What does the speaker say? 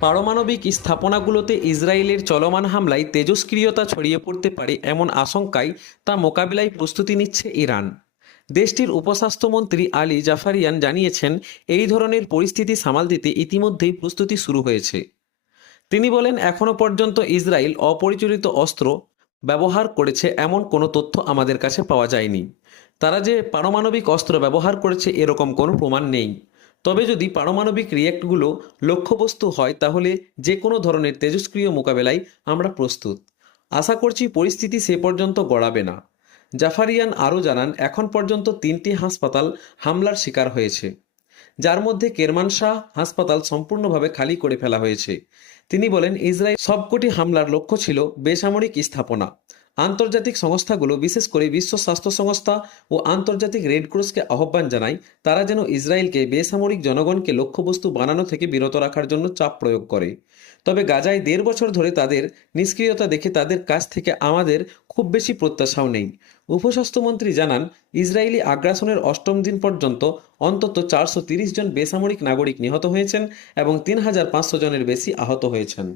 পারমাণবিক স্থাপনাগুলোতে ইসরায়েলের চলমান হামলায় তেজস্ক্রিয়তা ছড়িয়ে পড়তে পারে এমন আশঙ্কায় তা মোকাবিলায় প্রস্তুতি নিচ্ছে ইরান। দেশটির উপস্বাস্থ্যমন্ত্রী আলী জাফারিয়ান জানিয়েছেন, এই ধরনের পরিস্থিতি সামাল দিতে ইতিমধ্যেই প্রস্তুতি শুরু হয়েছে। তিনি বলেন এখনও পর্যন্ত ইসরায়েল অপরিচালিত অস্ত্র ব্যবহার করেছে এমন কোনো তথ্য আমাদের কাছে পাওয়া যায়নি। তারা যে পারমাণবিক অস্ত্র ব্যবহার করেছে এরকম কোনো প্রমাণ নেই। তবে যদি পারমাণবিক রিয়্যাক্টগুলো লক্ষ্যবস্তু হয়, তাহলে যে কোনো ধরনের তেজস্ক্রিয় মোকাবেলায় আমরা প্রস্তুত। আশা করছি পরিস্থিতি সে পর্যন্ত গড়াবে না। জাফারিয়ান আরও জানান, এখন পর্যন্ত তিনটি হাসপাতাল হামলার শিকার হয়েছে, যার মধ্যে কেরমানশাহ হাসপাতাল সম্পূর্ণভাবে খালি করে ফেলা হয়েছে। তিনি বলেন, ইসরায়েল সবকটি হামলার লক্ষ্য ছিল বেসামরিক স্থাপনা। আন্তর্জাতিক সংস্থাগুলো, বিশেষ করে বিশ্ব স্বাস্থ্য সংস্থা ও আন্তর্জাতিক রেড ক্রসকে আহ্বান জানায়, তারা যেন ইসরায়েলকে বেসামরিক জনগণকে লক্ষ্যবস্তু বানানো থেকে বিরত রাখার জন্য চাপ প্রয়োগ করে। তবে গাজায় দেড় বছর ধরে তাদের নিষ্ক্রিয়তা দেখে তাদের কাছ থেকে আমাদের খুব বেশি প্রত্যাশাও নেই। উপস্বাস্থ্যমন্ত্রী জানান, ইসরায়েলি আগ্রাসনের অষ্টম দিন পর্যন্ত অন্তত চারশো জন বেসামরিক নাগরিক নিহত হয়েছেন এবং তিন হাজার পাঁচশো জনের বেশি আহত হয়েছেন।